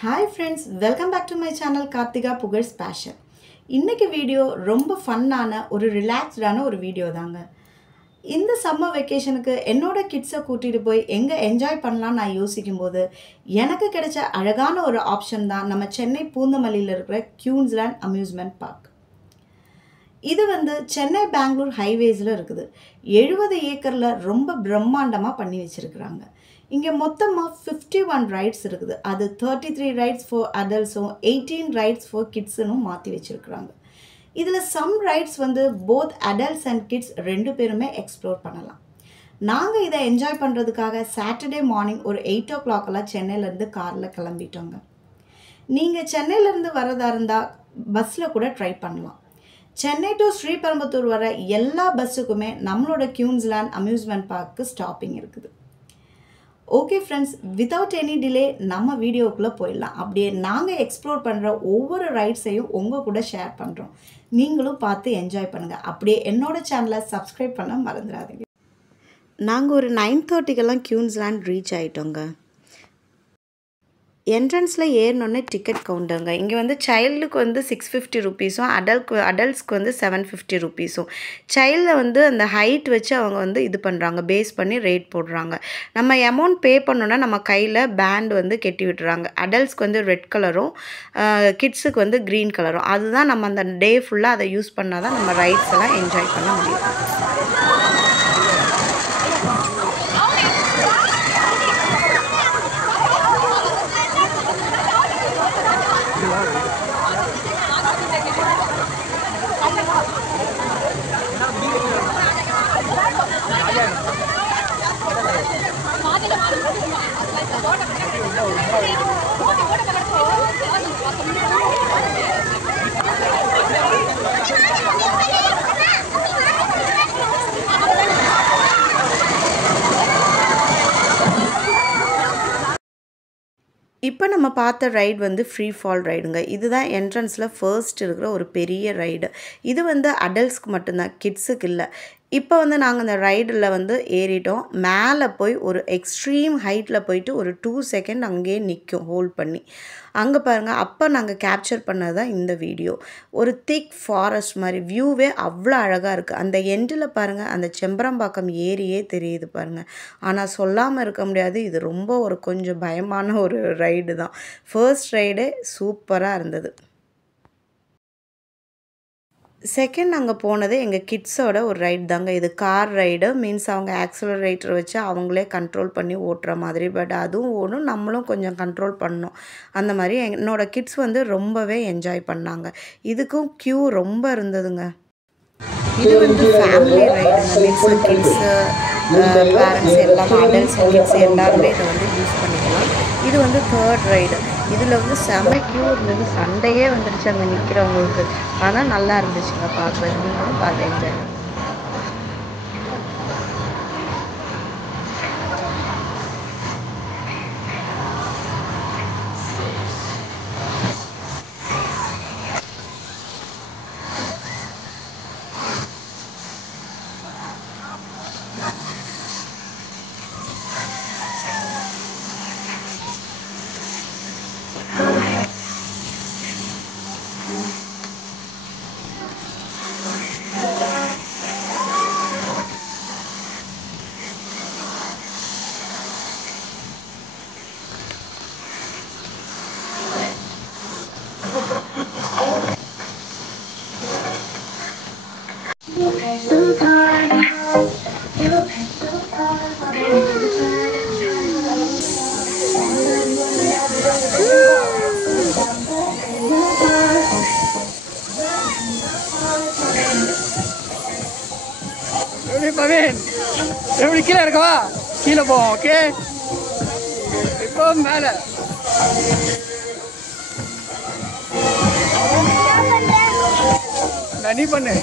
Hi friends, welcome back to my channel Karthika Pugar's Passion. இன்னைக்கு video ரொம்ப ஃபன்னான ஒரு ரிலாக்ஸ்டான ஒரு வீடியோ தாங்க. இந்த சம்மர் வெக்கேஷனுக்கு என்னோட கிட்ஸை கூட்டிட்டு போய் எங்க என்ஜாய் பண்ணலாம் நான் யோசிக்கும்போது எனக்கு கிடைச்ச அழகான ஒரு ஆப்ஷன் தான் நம்ம சென்னை பூந்தமல்லியில் இருக்கிற குயின்ஸ்லேண்ட் அம்யூஸ்மெண்ட் பார்க். இது சென்னை பெங்களூர் ஹைவேஸில் இருக்குது. 70 ஏக்கரில் ரொம்ப பிரம்மாண்டமாக பண்ணி வச்சுருக்குறாங்க. இங்கே மொத்தமாக 51 ரைட்ஸ் இருக்குது. அது 33 ரைட்ஸ் ஃபார் அடல்ட்ஸும் 18 ரைட்ஸ் ஃபார் கிட்ஸுன்னு மாற்றி வச்சுருக்குறாங்க. இதில் some rides both adults and kids ரெண்டு பேருமே எக்ஸ்ப்ளோர் பண்ணலாம். நாங்கள் இதை என்ஜாய் பண்ணுறதுக்காக சாட்டர்டே மார்னிங் ஒரு 8 o'clock சென்னையிலேருந்து காரில் கிளம்பிட்டோங்க. நீங்கள் சென்னையிலேருந்து வரதா இருந்தால் பஸ்ஸில் கூட ட்ரை பண்ணலாம். சென்னை டு ஸ்ரீபெரும்புத்தூர் வர எல்லா பஸ்ஸுக்குமே நம்மளோட குயின்ஸ்லேண்ட் அம்யூஸ்மெண்ட் பார்க்கு ஸ்டாப்பிங் இருக்குது. Okay friends, without any delay நம்ம வீடியோக்குள்ளே போயிடலாம். அப்படியே நாங்கள் எக்ஸ்ப்ளோர் பண்ணுற ஒவ்வொரு ரைட்ஸையும் உங்கள் கூட ஷேர் பண்ணுறோம். நீங்களும் பார்த்து என்ஜாய் பண்ணுங்கள். அப்படியே என்னோடய சேனலை சப்ஸ்கிரைப் பண்ண மறந்துடாதீங்க. நாங்கள் ஒரு 9:30 குயின்ஸ்லேண்ட் ரீச் ஆகிட்டோங்க. என்ட்ரன்ஸில் ஏறினோடனே டிக்கெட் கவுண்டருங்க. இங்கே சைல்டுக்கு 650 ருபீஸும் அடல்ட்ஸ்க்கு 750 ருபீஸும். சைல்டில் அந்த ஹைட் வச்சு அவங்க இது பண்ணுறாங்க, பேஸ் பண்ணி ரேட் போடுறாங்க. நம்ம அமௌண்ட் பே பண்ணோன்னா நம்ம கையில் பேண்ட் கெட்டி விட்டுறாங்க. அடல்ட்ஸ்க்கு ரெட் கலரும் கிட்ஸுக்கு க்ரீன் கலரும். அதுதான் நம்ம அந்த டே ஃபுல்லாக அதை யூஸ் பண்ணால் தான் நம்ம ரைட்ஸ் எல்லாம் என்ஜாய் பண்ண முடியும். இப்போ நம்ம பார்த்த ரைடு ஃப்ரீ ஃபால் ரைடுங்க. இதுதான் என்ட்ரன்ஸில் ஃபர்ஸ்ட் இருக்கிற ஒரு பெரிய ரைடு. இது அடல்ட்ஸ்க்கு மட்டும்தான், கிட்ஸுக்கு இல்லை. இப்போ நாங்கள் அந்த ரைடில் ஏறிட்டோம். மேலே போய் ஒரு எக்ஸ்ட்ரீம் ஹைட்டில் போயிட்டு ஒரு 2 செகண்ட் அங்கேயே நிற்கும் ஹோல்ட் பண்ணி. அங்கே பாருங்கள், அப்போ நாங்கள் கேப்சர் பண்ணது தான் இந்த வீடியோ. ஒரு திக் ஃபாரஸ்ட் மாதிரி வியூவே அவ்வளோ அழகாக இருக்குது. அந்த எண்டில் பாருங்கள், அந்த செம்பரம்பாக்கம் ஏரியே தெரியுது பாருங்கள். ஆனால் சொல்லாமல் இருக்க முடியாது, இது ரொம்ப கொஞ்சம் பயமான ஒரு ரைடு தான். ஃபர்ஸ்ட் ரைடே சூப்பராக இருந்தது. செகண்ட் நாங்கள் போனது எங்கள் கிட்ஸோட ஒரு ரைடு தாங்க. இது கார் ரைடு. மீன்ஸ் அவங்க ஆக்சலரேட்டர் வச்சு அவங்களே கண்ட்ரோல் பண்ணி ஓட்டுற மாதிரி. பட் அதுவும் ஓடும், நம்மளும் கொஞ்சம் கண்ட்ரோல் பண்ணோம். அந்த மாதிரி என்னோடய கிட்ஸ் ரொம்பவே என்ஜாய் பண்ணாங்க. இதுக்கும் க்யூ ரொம்ப இருந்ததுங்க. இது ஃபேமிலி ரைடுங்க. மீன்ஸ் கிட்ஸு, பேரண்ட்ஸ் எல்லாம், அடல்ட்ஸ் கிட்ஸ் எல்லாருமே இதை யூஸ் பண்ணிக்கலாம். இது தேர்ட் ரைடு. இதில் செம க்யூ இருந்தது. சண்டையே வந்துடுச்சு அங்கே நிற்கிறவங்களுக்கு. ஆனால் நல்லா இருந்துச்சுங்க பார்க்குறது. நீங்களும் பார்த்து என்ஜாய். எப்படி கீழே இருக்கவா? கீழே போவோம். ஓகே, இப்போ மேலே நீ பண்ணு.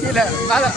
கீழே மேலே.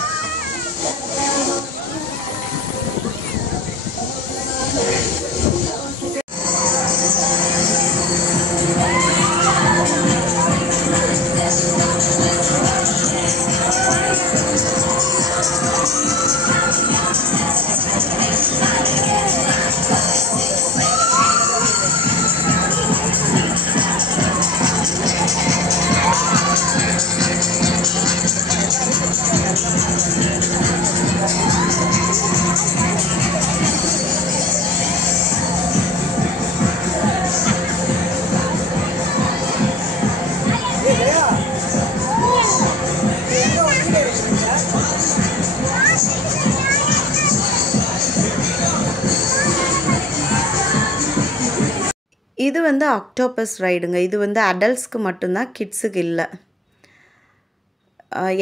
இது வந்து ஆக்டோபஸ் ரைடுங்க. இது வந்து அடல்ட்ஸ்க்கு மட்டும்தான், கிட்ஸுக்கு இல்லை.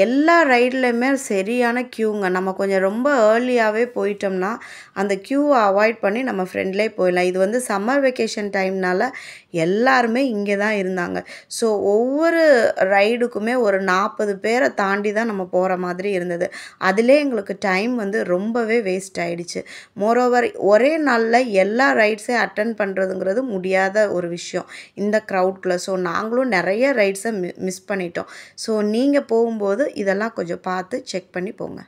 எல்லா ரைட்லையுமே சரியான க்யூங்க. நம்ம கொஞ்சம் ரொம்ப ஏர்லியாகவே போயிட்டோம்னா அந்த க்யூவை அவாய்ட் பண்ணி நம்ம ஃப்ரெண்ட்லேயே போயிடலாம். இது வந்து சம்மர் வெக்கேஷன் டைம்னால எல்லாருமே இங்கே தான் இருந்தாங்க. ஸோ ஒவ்வொரு ரைடுக்குமே ஒரு 40 பேரை தாண்டி தான் நம்ம போகிற மாதிரி இருந்தது. அதிலே எங்களுக்கு டைம் வந்து ரொம்பவே வேஸ்ட் ஆகிடுச்சு. மோரோவர் ஒரே நாளில் எல்லா ரைட்ஸையும் அட்டன் பண்ணுறதுங்கிறது முடியாத ஒரு விஷயம் இந்த க்ரௌட்குள்ளே. ஸோ நாங்களும் நிறைய ரைட்ஸை மிஸ் பண்ணிட்டோம். ஸோ நீங்கள் போகும்போது இதெல்லாம் கொஞ்சம் பார்த்து செக் பண்ணி போங்க.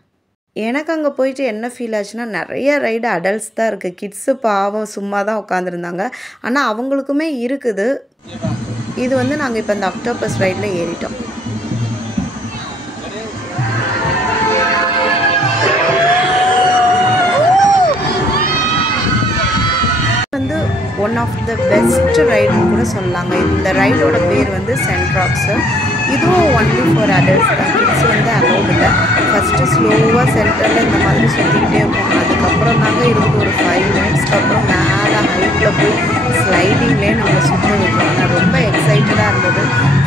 எனக்கு அங்கே போயிட்டு என்ன ஃபீல் ஆச்சுன்னா, நிறைய ரைடு அடல்ட்ஸ் தான் இருக்குது. கிட்ஸு பாவம் சும்மா தான் உட்காந்துருந்தாங்க. ஆனால் அவங்களுக்குமே இருக்குது. இது வந்து நாங்கள் இப்போ இந்த ஆக்டோபஸ் ரைடில் ஏறிட்டோம். வந்து ஒன் ஆஃப் த பெஸ்ட் ரைடுன்னு கூட சொல்லலாங்க. இந்த ரைடோட பேர் வந்து சென்ட்ராக்ஸு. இதுவும் ஒன்லி ஃபார் அடல்ட்ஸ் தான். கிட்ஸ் வந்து அலோடு இல்லை. ஃபஸ்ட்டு ஸ்லோவாக சென்டரில் இந்த மாதிரி சுற்றிக்கிட்டே போகணும். அதுக்கப்புறம் தாங்க இருந்து ஒரு 5 மினிட்ஸ்க்கு அப்புறம் மேலே ஹைட்டில் போய் ஸ்லைடிங்லேயே நம்ம சுற்ற வைக்கிறாங்க. ரொம்ப எக்ஸைட்டடாக இருந்தது,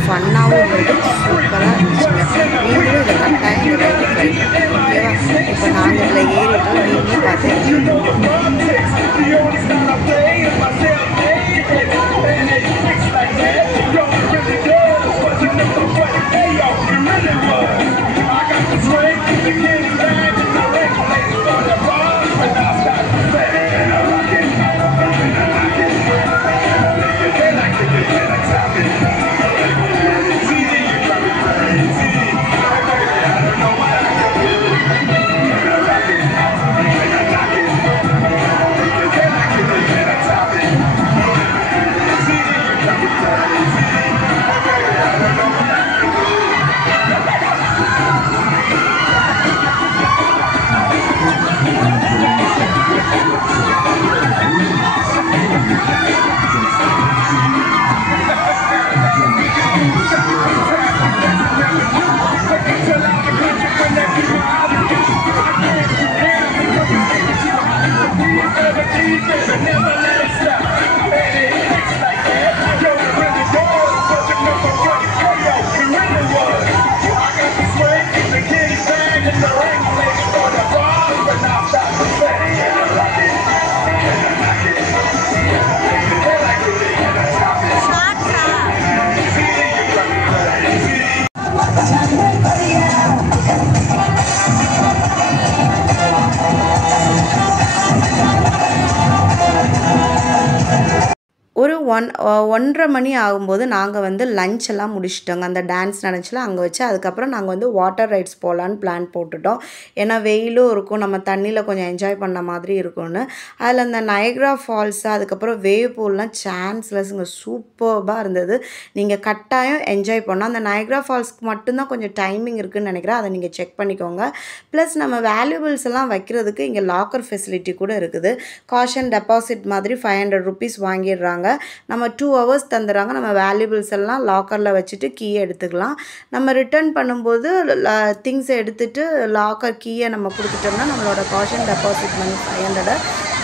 ஃபன்னாகவும் இருந்தது, சூப்பராக இருந்துச்சுங்க. நீங்களும் இதை கட்டாயம் இந்த ரைடு ட்ரை பண்ணுங்க. ஓகேவா? இப்போ நாங்கள் இதில் ஏறிட்டோம். நீங்களும் பார்த்து ஒரு 1:30 மணி ஆகும்போது நாங்கள் வந்து லஞ்ச் எல்லாம் முடிச்சிட்டோங்க. அந்த டான்ஸ் நடந்துச்சுல அங்கே வச்சு. அதுக்கப்புறம் நாங்கள் வந்து வாட்டர் ரைட்ஸ் போகலான்னு பிளான் போட்டுட்டோம். ஏன்னா வெயிலும் இருக்கும், நம்ம தண்ணியில் கொஞ்சம் என்ஜாய் பண்ண மாதிரி இருக்கும்னு. அதில் அந்த நயக்ரா ஃபால்ஸு, அதுக்கப்புறம் வேவ் பூல்லாம் சான்ஸ்லெஸ்ங்க, சூப்பர்பாக இருந்தது. நீங்கள் கட்டாயம் என்ஜாய் பண்ணோம். அந்த நயக்ரா ஃபால்ஸ்க்கு மட்டும்தான் கொஞ்சம் டைமிங் இருக்குதுன்னு நினைக்கிறேன். அதை நீங்கள் செக் பண்ணிக்கோங்க. ப்ளஸ் நம்ம வேல்யூபிள்ஸ் எல்லாம் வைக்கிறதுக்கு இங்கே லாக்கர் ஃபெசிலிட்டி கூட இருக்குது. காஷன் டெபாசிட் மாதிரி 500 rupees வாங்கிடுறாங்க. நம்ம 2 hours தந்துடுறாங்க. நம்ம வேல்யூபிள்ஸ் எல்லாம் லாக்கரில் வச்சுட்டு கீயை எடுத்துக்கலாம். நம்ம ரிட்டர்ன் பண்ணும்போது திங்ஸை எடுத்துகிட்டு லாக்கர் கீயை நம்ம கொடுத்துட்டோம்னா நம்மளோட காஷன் டெபாசிட் மணி 500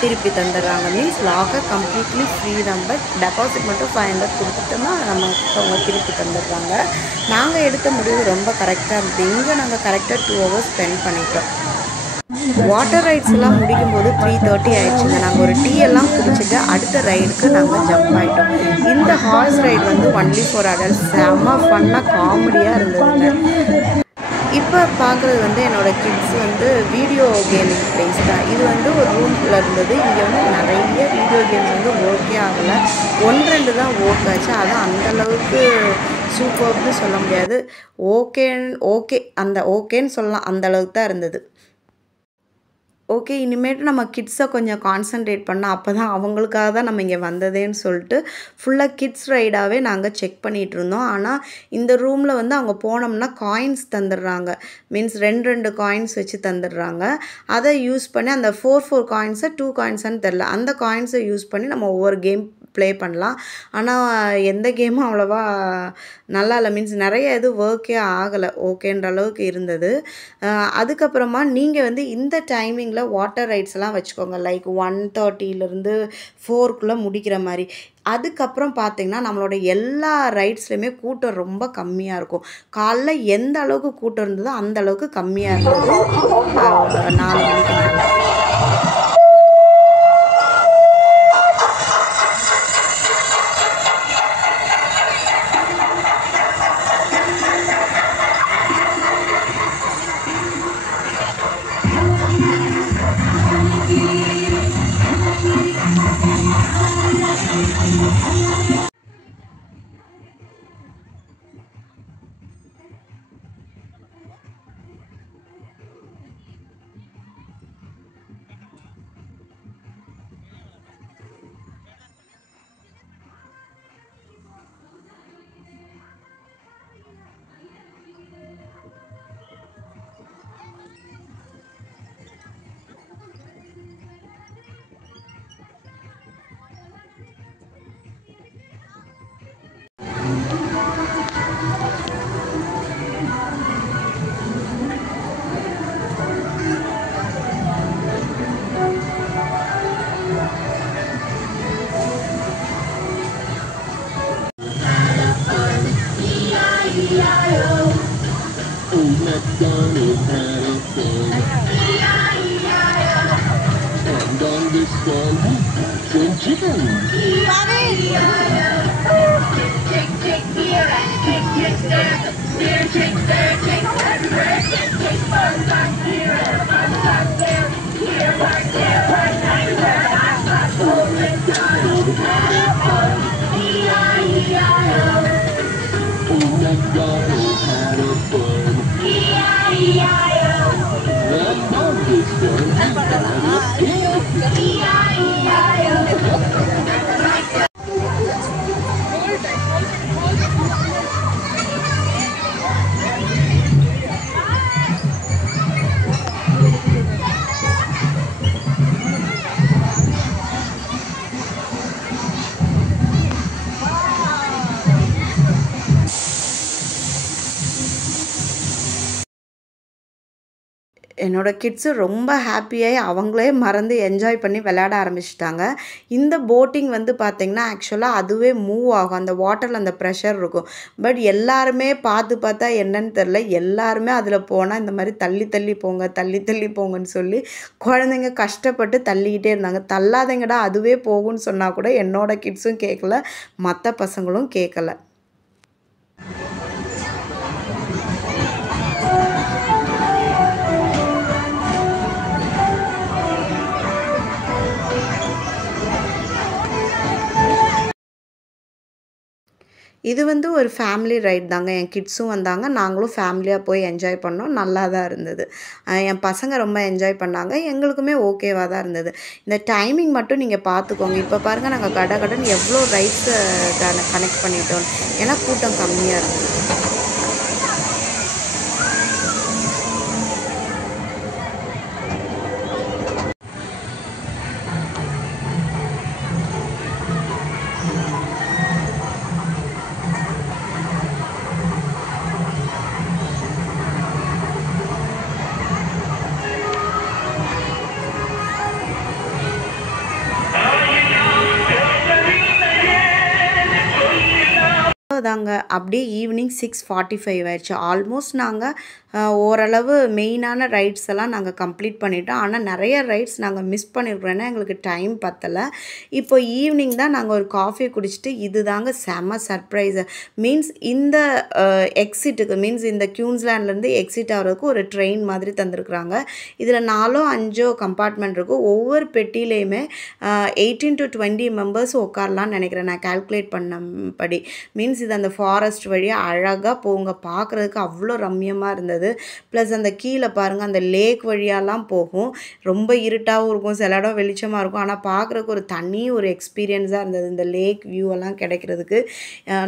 திருப்பி தந்துடுறாங்க. மீன்ஸ் லாக்கர் கம்ப்ளீட்லி ஃப்ரீ தான். பட் டெபாசிட் மட்டும் 500 கொடுத்துட்டோம்னா நமக்கு அவங்க திருப்பி தந்துடுறாங்க. நாங்கள் எடுத்த முடிவு ரொம்ப கரெக்டாக இருந்தது. இங்கே நாங்கள் கரெக்டாக 2 hours ஸ்பெண்ட் பண்ணிட்டோம். வாட்டர் ரைட்ஸ் எல்லாம் முடிக்கும்போது 3:30 ஆயிடுச்சுங்க. நாங்கள் ஒரு டீ எல்லாம் குடிச்சிட்டு அடுத்த ரைடுக்கு நாங்கள் ஜம்ப் ஆகிட்டோம். இந்த ஹார்ஸ் ரைடு வந்து ஒன்லி ஃபார் அடல்ட்ஸ். செம்ம ஃபன்னாக காமெடியாக இருந்ததுங்க. இப்போ பார்க்குறது வந்து என்னோடய கிட்ஸ் வந்து வீடியோ கேமிங் ப்ளேஸ் தான். இது வந்து ஒரு ரூம்குள்ளே இருந்தது. இங்கே வந்து நிறைய வீடியோ கேம்ஸ் வந்து ஓகே ஆகலை. 1-2 தான் ஒர்க் ஆச்சு. அதான் அந்தளவுக்கு சூப்பர்னு சொல்ல முடியாது. ஓகேன்னு சொல்லலாம். அந்தளவுக்கு தான் இருந்தது. ஓகே, இனிமேட்டு நம்ம கிட்ஸை கொஞ்சம் கான்சன்ட்ரேட் பண்ணால் அப்போ தான் அவங்களுக்காக தான் நம்ம இங்கே வந்ததேன்னு சொல்லிட்டு ஃபுல்லாக கிட்ஸ் ரைடாகவே நாங்கள் செக் பண்ணிகிட்டு இருந்தோம். ஆனால் இந்த ரூமில் வந்து அவங்க போனோம்னா காயின்ஸ் தந்துடுறாங்க. மீன்ஸ் 2 காயின்ஸ் வச்சு தந்துடுறாங்க. அதை யூஸ் பண்ணி அந்த 4 காயின்ஸை 2 காயின்ஸான்னு தெரில, அந்த காயின்ஸை யூஸ் பண்ணி நம்ம ஒவ்வொரு கேம் ப்ளே பண்ணலாம். ஆனால் எந்த கேமும் அவ்வளோவா நல்லா இல்லை. மீன்ஸ் நிறைய இது ஒர்க்கே ஆகலை, ஓகேன்ற அளவுக்கு இருந்தது. அதுக்கப்புறமா நீங்கள் வந்து இந்த டைமிங்கில் வாட்டர் ரைட்ஸ்லாம் வச்சுக்கோங்க. லைக் 1:30லேருந்து 4க்குள்ளே முடிக்கிற மாதிரி. அதுக்கப்புறம் பார்த்திங்கன்னா நம்மளோட எல்லா ரைட்ஸ்லையுமே கூட்டம் ரொம்ப கம்மியாக இருக்கும். காலைல எந்த அளவுக்கு கூட்டம் இருந்ததோ அந்த அளவுக்கு கம்மியாக இருந்தது 4 மணிக்கு மேலே. என்னோட கிட்ஸு ரொம்ப ஹாப்பியாகி அவங்களே மறந்து என்ஜாய் பண்ணி விளையாட ஆரம்பிச்சிட்டாங்க. இந்த போட்டிங் வந்து பார்த்திங்கன்னா ஆக்சுவலாக அதுவே மூவ் ஆகும். அந்த வாட்டரில் அந்த ப்ரெஷர் இருக்கும். பட் எல்லாருமே பார்த்தா என்னன்னு தெரில, எல்லாருமே அதில் போனால் இந்த மாதிரி தள்ளி தள்ளி போங்க, தள்ளி தள்ளி போங்கன்னு சொல்லி குழந்தைங்க கஷ்டப்பட்டு தள்ளிக்கிட்டே இருந்தாங்க. தள்ளாதீங்கடா அதுவே போகும்னு சொன்னால் கூட என்னோட கிட்ஸும் கேட்கல, மற்ற பசங்களும் கேட்கல. இது வந்து ஒரு ஃபேமிலி ரைட் தாங்க. என் கிட்ஸும் வந்தாங்க, நாங்களும் ஃபேமிலியாக போய் என்ஜாய் பண்ணோம். நல்லா தான் இருந்தது. என் பசங்க ரொம்ப என்ஜாய் பண்ணாங்க, எங்களுக்குமே ஓகேவாக தான் இருந்தது. இந்த டைமிங் மட்டும் நீங்கள் பார்த்துக்கோங்க. இப்போ பாருங்கள் நாங்கள் கடன்னு எவ்வளோ ரைட்ஸை கனெக்ட் பண்ணிட்டோம், ஏன்னா கூட்டம் கம்மியாக இருந்தது. தாங்க அப்படியே ஈவினிங் 6:45 ஆயிடுச்சு. ஆல்மோஸ்ட் நாங்கள் ஓரளவு மெயினான ரைட்ஸ் எல்லாம் நாங்கள் கம்ப்ளீட் பண்ணிட்டோம். ஆனால் நிறைய ரைட்ஸ் நாங்கள் மிஸ் பண்ணியிருக்கிறோம், ஏன்னா எங்களுக்கு டைம் பத்தலை. இப்போ ஈவினிங் தான் நாங்கள் ஒரு காஃபி குடிச்சிட்டு இது தாங்க செம்ம சர்ப்ரைஸு. மீன்ஸ் இந்த எக்ஸிட்டுக்கு, மீன்ஸ் இந்த குயின்ஸ்லாண்ட்லேருந்து எக்ஸிட் ஆகிறதுக்கு ஒரு ட்ரெயின் மாதிரி தந்துருக்குறாங்க. இதில் 4-5 கம்பார்ட்மெண்ட் இருக்கும். ஒவ்வொரு பெட்டியிலையுமே 18 to 20 மெம்பர்ஸ் உட்காரலான்னு நினைக்கிறேன் நான் கால்குலேட் பண்ணபடி. மீன்ஸ் இது அந்த ஃபாரஸ்ட் வழியாக அழகாக போங்க, பார்க்குறதுக்கு அவ்வளோ ரம்மியமாக இருந்தது. ப்ளஸ் அந்த கீழே பாருங்கள் அந்த லேக் வழியாலாம் போகும். ரொம்ப இருட்டாகவும் இருக்கும், சில இடம் வெளிச்சமாக இருக்கும். ஆனால் பார்க்குறதுக்கு ஒரு தனி ஒரு எக்ஸ்பீரியன்ஸாக இருந்தது இந்த லேக் வியூவெல்லாம் கிடைக்கிறதுக்கு.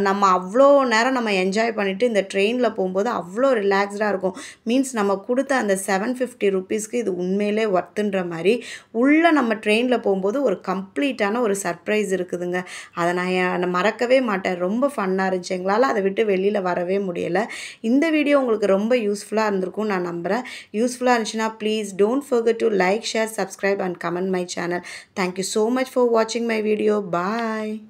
நம்ம அவ்வளோ நேரம் நம்ம என்ஜாய் பண்ணிவிட்டு இந்த ட்ரெயினில் போகும்போது அவ்வளோ ரிலாக்ஸ்டாக இருக்கும். மீன்ஸ் நம்ம கொடுத்த அந்த 750 ருபீஸ்க்கு இது உண்மையிலே ஒர்த்துன்ற மாதிரி. உள்ளே நம்ம ட்ரெயினில் போகும்போது ஒரு கம்ப்ளீட்டான ஒரு சர்ப்ரைஸ் இருக்குதுங்க. அதை நான் மறக்கவே மாட்டேன். ரொம்ப ஃபன்னாக இருந்துச்சு. எங்களால் அதை விட்டு வெளியில் வரவே முடியலை. இந்த வீடியோ உங்களுக்கு ரொம்ப யூஸ்ஃபுல்லாக இருந்திருக்கும் நான் நம்புகிறேன். யூஸ்ஃபுல்லாக இருந்துச்சுன்னா please don't forget to like, share, subscribe and comment my channel. Thank you so much for watching my video. Bye.